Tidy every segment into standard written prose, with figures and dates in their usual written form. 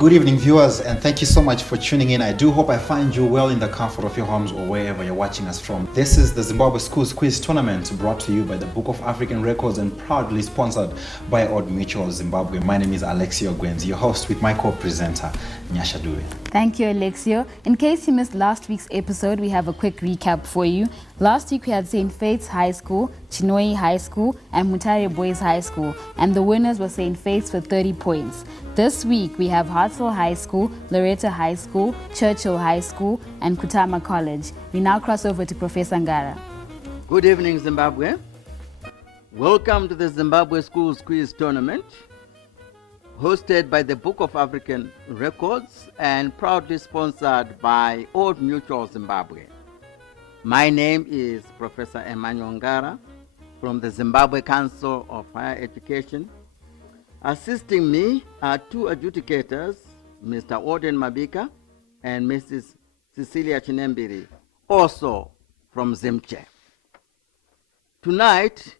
Good evening, viewers, and thank you so much for tuning in. I do hope I find you well in the comfort of your homes or wherever you're watching us from. This is the Zimbabwe Schools Quiz Tournament brought to you by the Book of African Records and proudly sponsored by Old Mutual Zimbabwe. My name is Alexio Gwenzi, your host with my co-presenter, Nyasha Dube. Thank you, Alexio. In case you missed last week's episode, we have a quick recap for you. Last week we had St. Faith's High School, Chinoi High School, and Mutare Boys High School, and the winners were St. Faith's for 30 points. This week we have Hartzell High School, Loreto High School, Churchill High School, and Kutama College. We now cross over to Professor Ngara. Good evening, Zimbabwe. Welcome to the Zimbabwe Schools Quiz Tournament, hosted by the Book of African Records and proudly sponsored by Old Mutual Zimbabwe. My name is Professor Emmanuel Ngara from the Zimbabwe Council of Higher Education. Assisting me are two adjudicators, Mr. Orden Mabika and Mrs. Cecilia Chinembiri, also from Zimche. Tonight,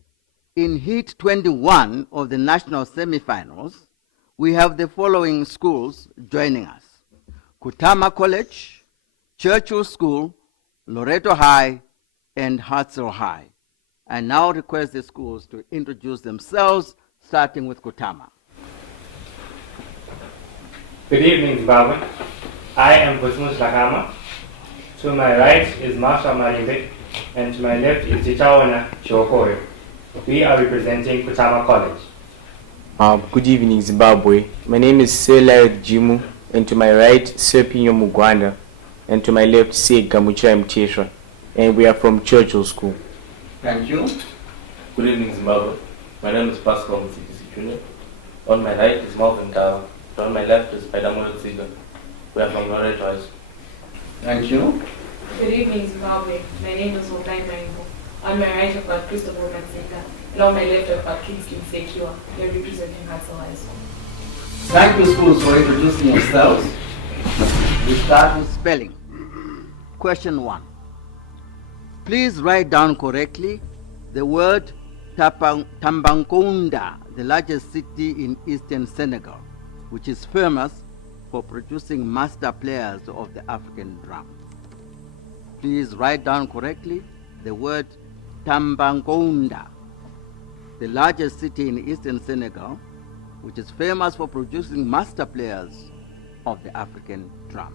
in Heat 21 of the national semifinals, we have the following schools joining us: Kutama College, Churchill School, Loreto High, and Hartzell High. I now request the schools to introduce themselves, starting with Kutama. Good evening, Zimbabwe. I am Busmus Lakama. To my right is Marsha Maribe, and to my left is Tichawana Chiokoyo. We are representing Kutama College. Good evening, Zimbabwe. My name is Sela Jimu, and to my right, Serpinyo Mugwanda, and to my left, Sig Gamucha Mcheshwa, and we are from Churchill School. Thank you. Good evening, Zimbabwe. My name is Pascal Mtsikisi Jr. On my right is Malcolm Kawa. On my left is Paidamoyo Tsiga. We are from Loreto High School. Thank you. Good evening, Zimbabwe. My name is Otai Maingo. On my right, I've got Christopher Matseka. And on my left, I've got Kingsley Sekiwa. They're representing Hartzell High School. Thank you, schools, for introducing yourselves. We start with spelling. Question 1. Please write down correctly the word Tambacounda, the largest city in eastern Senegal, which is famous for producing master players of the African drum. Please write down correctly the word Tambacounda, the largest city in eastern Senegal, which is famous for producing master players of the African drum.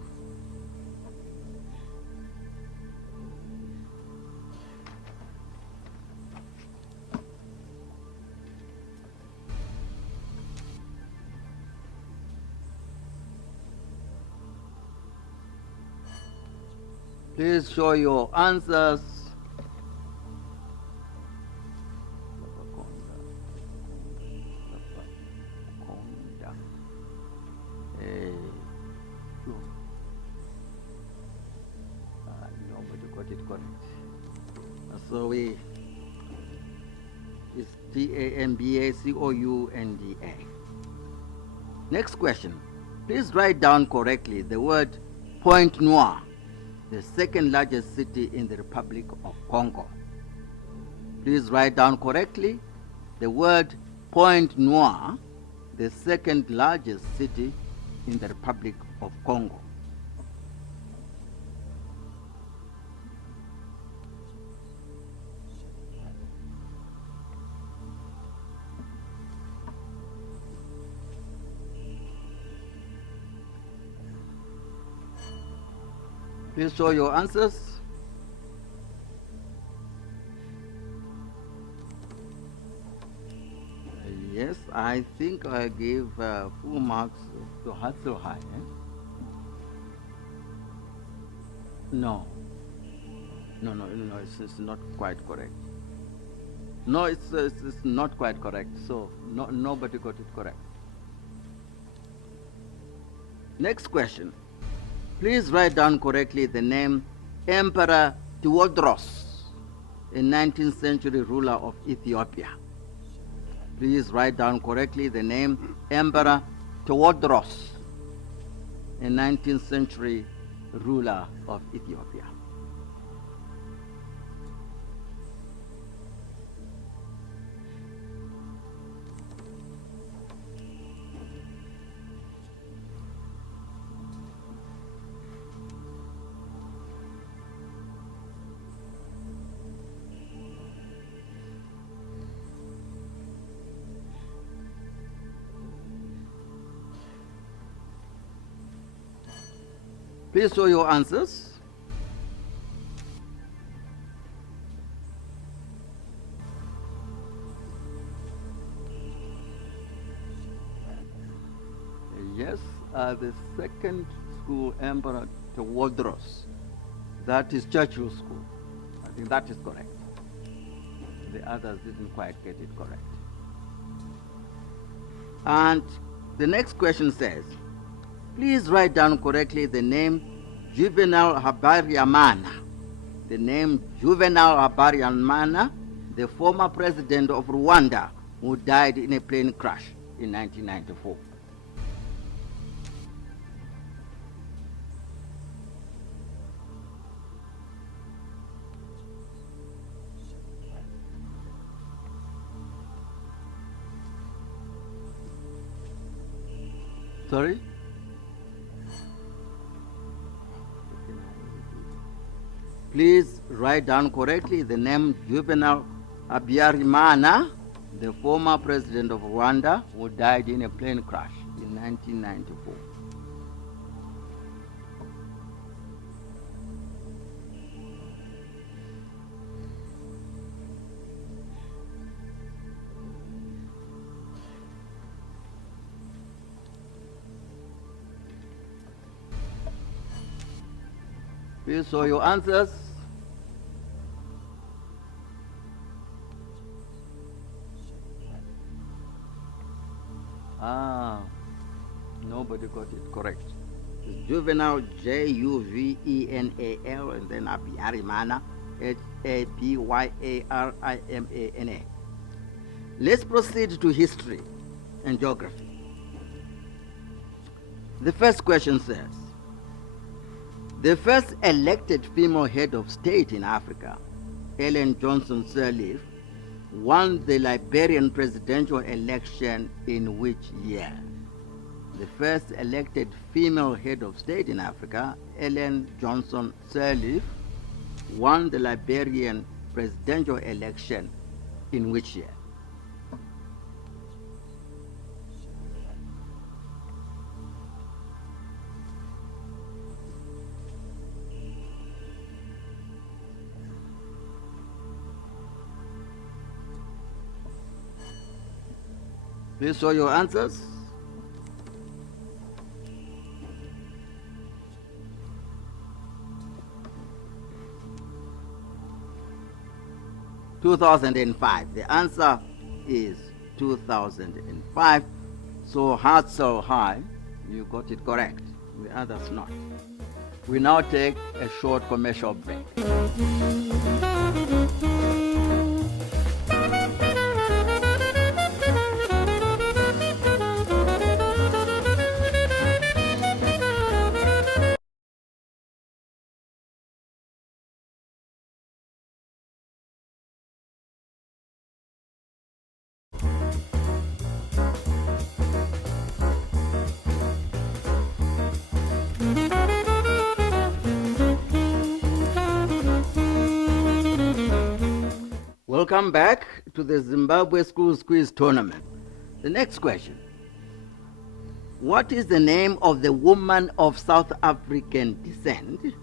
Please show your answers. Nobody got it correct. So it's Tambacounda. Next question. Please write down correctly the word Pointe Noire, the second largest city in the Republic of Congo. Please write down correctly the word Pointe Noire, the second largest city in the Republic of Congo. Please show your answers. Yes, I think I gave full marks to Hartzell High. No, it's not quite correct. No, it's not quite correct. So nobody got it correct. Next question. Please write down correctly the name Emperor Tewodros, a 19th century ruler of Ethiopia. Please write down correctly the name Emperor Tewodros, a 19th century ruler of Ethiopia. Please show your answers. Yes, the second school, Emperor Tewodros. That is Churchill School. I think that is correct. The others didn't quite get it correct. And the next question says, please write down correctly the name Juvenal Habyarimana. The name Juvenal Habyarimana, the former president of Rwanda, who died in a plane crash in 1994. Sorry? Please write down correctly the name Juvenal Habyarimana, the former president of Rwanda, who died in a plane crash in 1994. Please show your answers. Nobody got it correct. It's Juvenal, Juvenal, and then Habyarimana, Habyarimana. Let's proceed to history and geography. The first question says, the first elected female head of state in Africa, Ellen Johnson Sirleaf, won the Liberian presidential election in which year? The first elected female head of state in Africa, Ellen Johnson Sirleaf, won the Liberian presidential election in which year? Please show your answers. (2005). The answer is 2005. So Hartzell High, you got it correct. The others not. We now take a short commercial break. Welcome back to the Zimbabwe Schools Quiz Tournament. The next question. What is the name of the woman of South African descent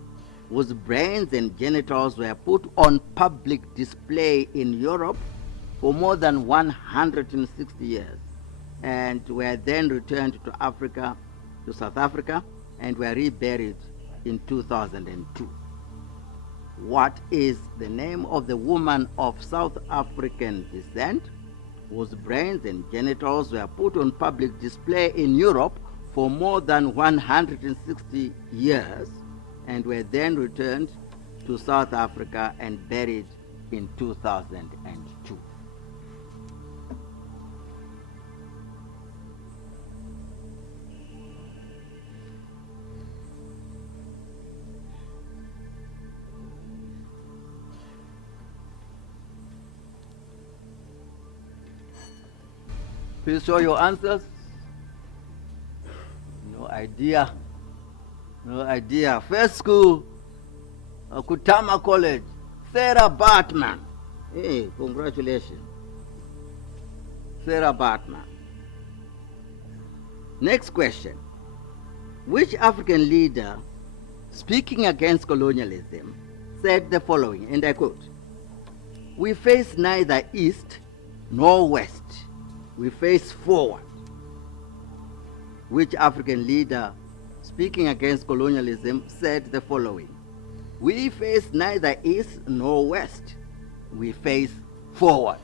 whose brains and genitals were put on public display in Europe for more than 160 years and were then returned to South Africa, and were reburied in 2002? What is the name of the woman of South African descent whose brains and genitals were put on public display in Europe for more than 160 years and were then returned to South Africa and buried in 2002? Please show your answers. No idea. No idea. First school, Kutama College, Sarah Bartman. Hey, congratulations. Sarah Bartman. Next question. Which African leader speaking against colonialism, said the following, and I quote, "We face neither east nor west. We face forward." Which African leader speaking against colonialism said the following, "We face neither east nor west. We face forward."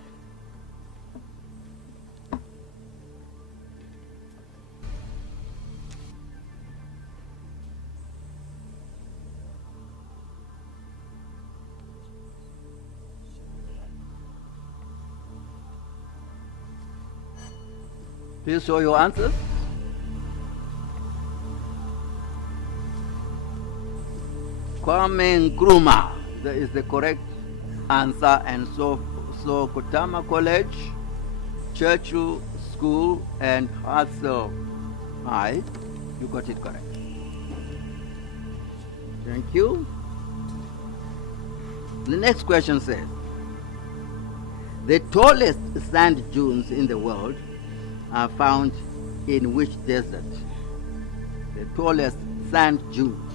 Please show your answers. Kwame Nkrumah is the correct answer, and so Kutama College, Churchill School, and Hartzell High, you got it correct. Thank you. The next question says, the tallest sand dunes in the world are found in which desert? The tallest sand dunes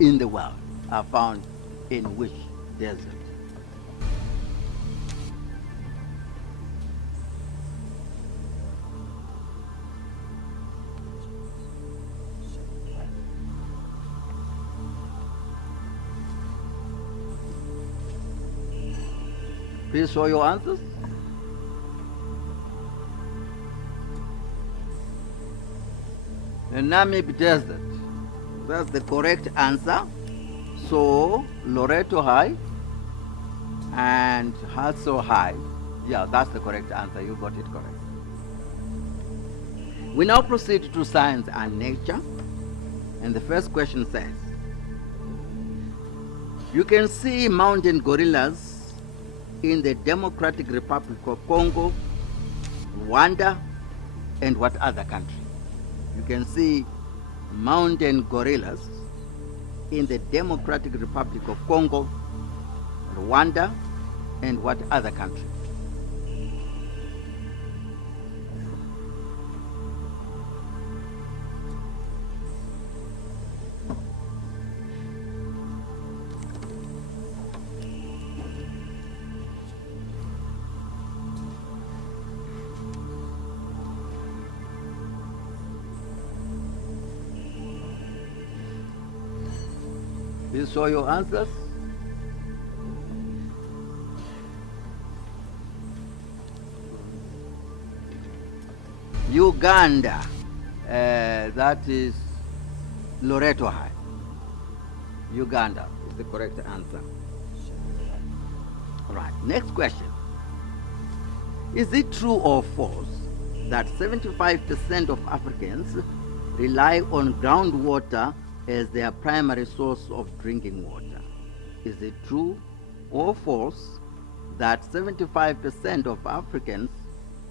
in the world are found in which desert? Please show your answers. The Namib Desert. That's the correct answer. So, Loreto High and Hartzell High. Yeah, that's the correct answer. You got it correct. We now proceed to science and nature. And the first question says, you can see mountain gorillas in the Democratic Republic of Congo, Rwanda, and what other country? You can see mountain gorillas in the Democratic Republic of Congo, Rwanda, and what other country? Please show your answers. Uganda, that is Loreto High. Uganda is the correct answer. All right, next question. Is it true or false that 75% of Africans rely on groundwater as their primary source of drinking water? Is it true or false that 75% of Africans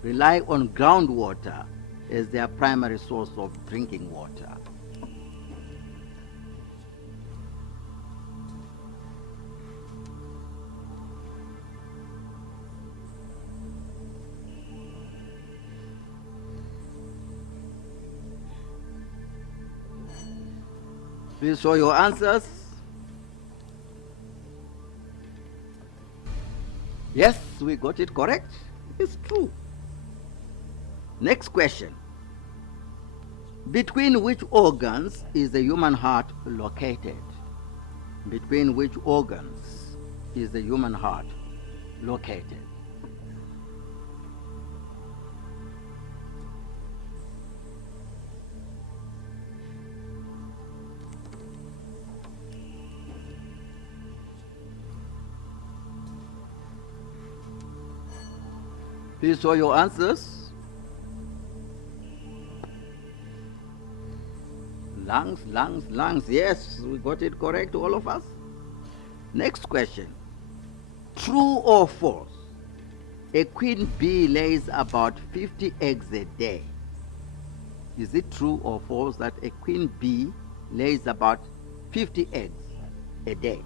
rely on groundwater as their primary source of drinking water? Please show your answers. Yes, we got it correct. It's true. Next question. Between which organs is the human heart located? Between which organs is the human heart located? Please show your answers. Lungs, lungs, lungs. Yes, we got it correct, all of us. Next question. True or false? A queen bee lays about 50 eggs a day. Is it true or false that a queen bee lays about 50 eggs a day?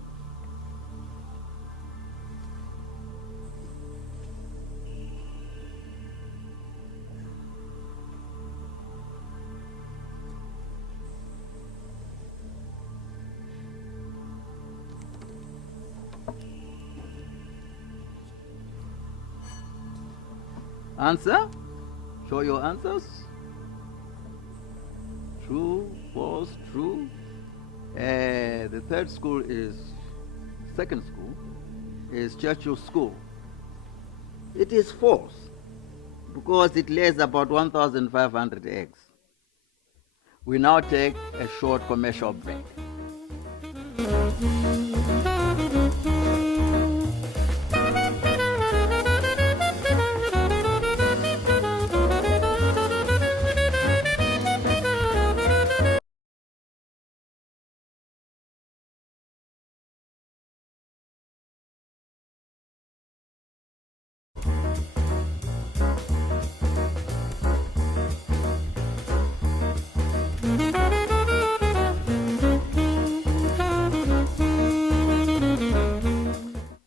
Answer? Show your answers. True, false, true. The second school is Churchill School. It is false because it lays about 1,500 eggs. We now take a short commercial break.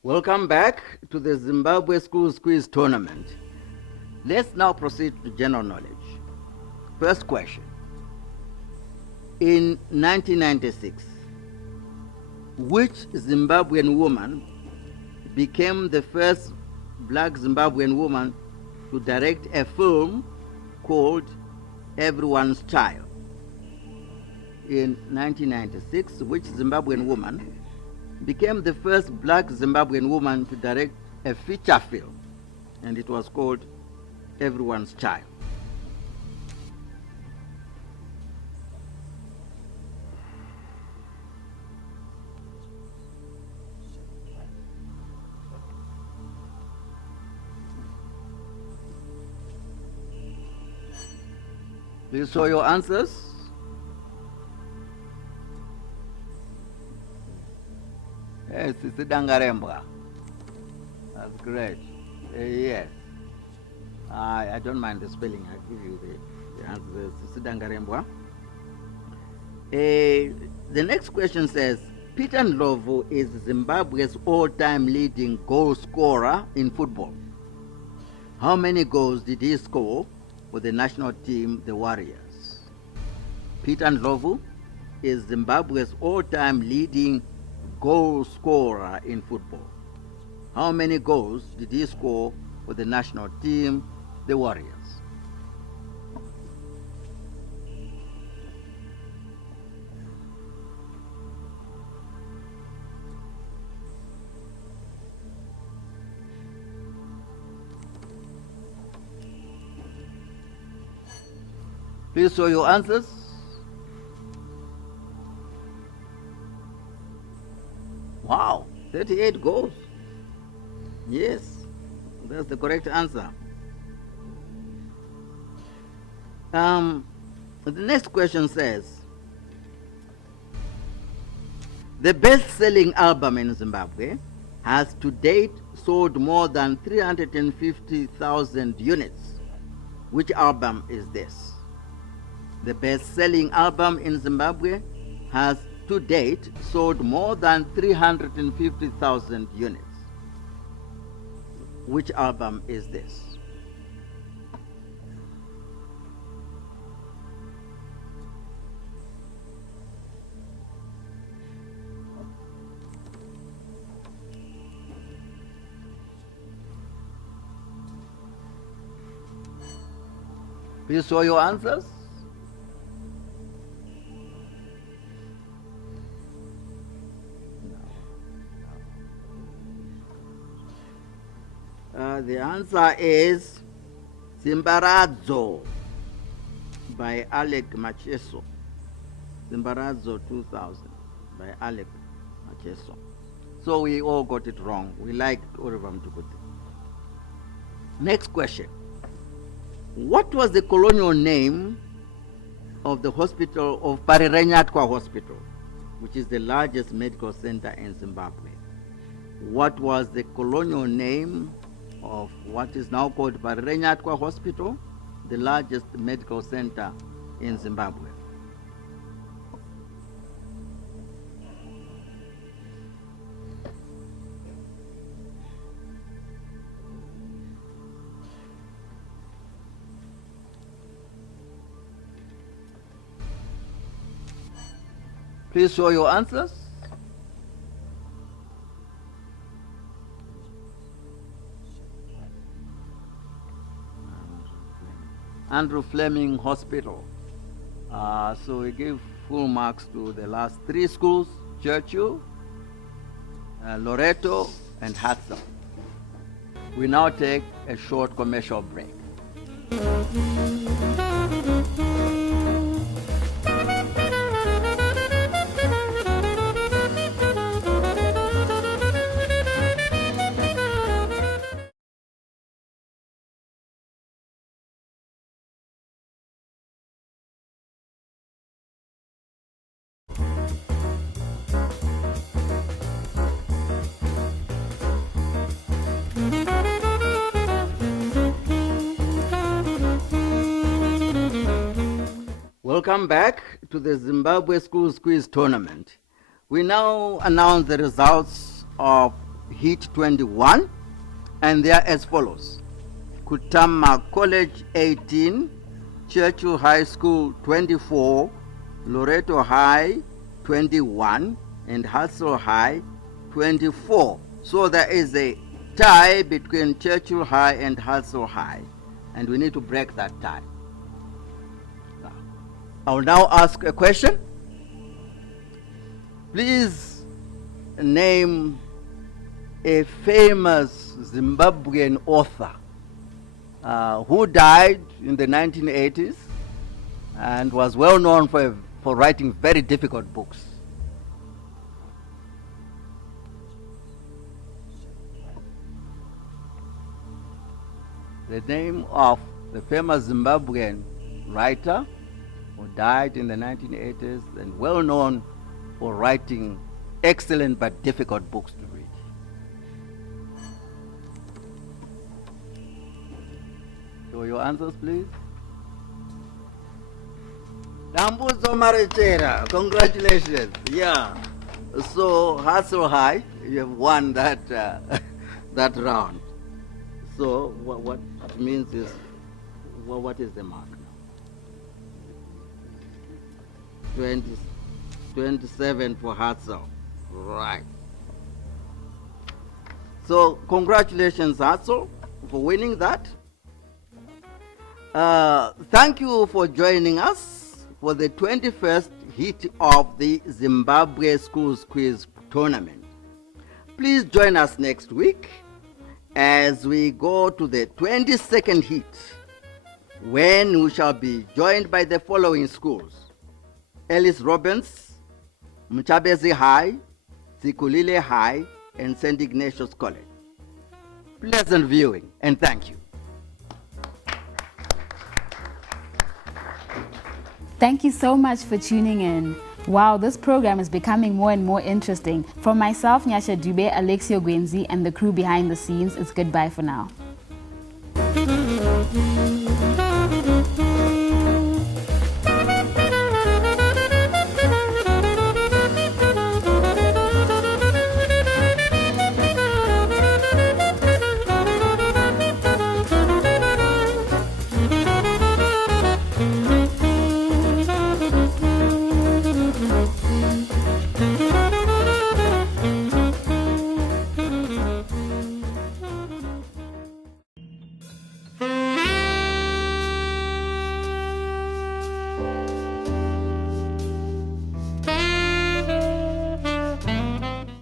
Welcome back to the Zimbabwe Schools Quiz Tournament. Let's now proceed to general knowledge. First question. In 1996, which Zimbabwean woman became the first black Zimbabwean woman to direct a film called Everyone's Child? In 1996, which Zimbabwean woman became the first black Zimbabwean woman to direct a feature film, and it was called Everyone's Child? Please show your answers. Yes, it's Dangarembwa. That's great. Yes. I don't mind the spelling. I'll give you the answer. It's Dangarembwa. The next question says, Peter Ndlovu is Zimbabwe's all-time leading goal scorer in football. How many goals did he score for the national team, the Warriors? Peter Ndlovu is Zimbabwe's all-time leading goal scorer in football. How many goals did he score for the national team, the Warriors? Please show your answers. Wow, 38 goals. Yes, that's the correct answer. The next question says, the best-selling album in Zimbabwe has to date sold more than 350,000 units. Which album is this? The best-selling album in Zimbabwe has to date sold more than 350,000 units. Which album is this? Please show your answers. The answer is Simbaradzo by Alec Macheso. Simbaradzo 2000 by Alec Macheso. So we all got it wrong. We liked all of them to put it. Next question. What was the colonial name of the hospital of Parirenyatwa Hospital, which is the largest medical center in Zimbabwe? What was the colonial name of what is now called Parirenyatwa Hospital, the largest medical center in Zimbabwe? Please show your answers. Andrew Fleming Hospital. So we give full marks to the last three schools, Churchill, Loreto, and Hartzell. We now take a short commercial break. Welcome back to the Zimbabwe Schools Quiz Tournament. We now announce the results of Heat 21, and they are as follows. Kutama College 18, Churchill High School 24, Loreto High 21, and Hartzell High 24. So there is a tie between Churchill High and Hartzell High, and we need to break that tie. I will now ask a question. Please name a famous Zimbabwean author who died in the 1980s and was well known for writing very difficult books. The name of the famous Zimbabwean writer who died in the 1980s and well known for writing excellent but difficult books to read. So your answers, please. Dambuzo Marichera, congratulations. Yeah. So Hartzell High, you have won that that round. So what it means is, what is the mark? 27 for Hartzell. Right. So congratulations, Hartzell, for winning that. Thank you for joining us for the 21st heat of the Zimbabwe Schools Quiz Tournament. Please join us next week as we go to the 22nd heat, when we shall be joined by the following schools: Ellis Robbins, Mchabezi High, Zikulile High, and St. Ignatius College. Pleasant viewing, and thank you. Thank you so much for tuning in. Wow, this program is becoming more and more interesting. From myself, Nyasha Dube, Alexio Gwenzi, and the crew behind the scenes, it's goodbye for now.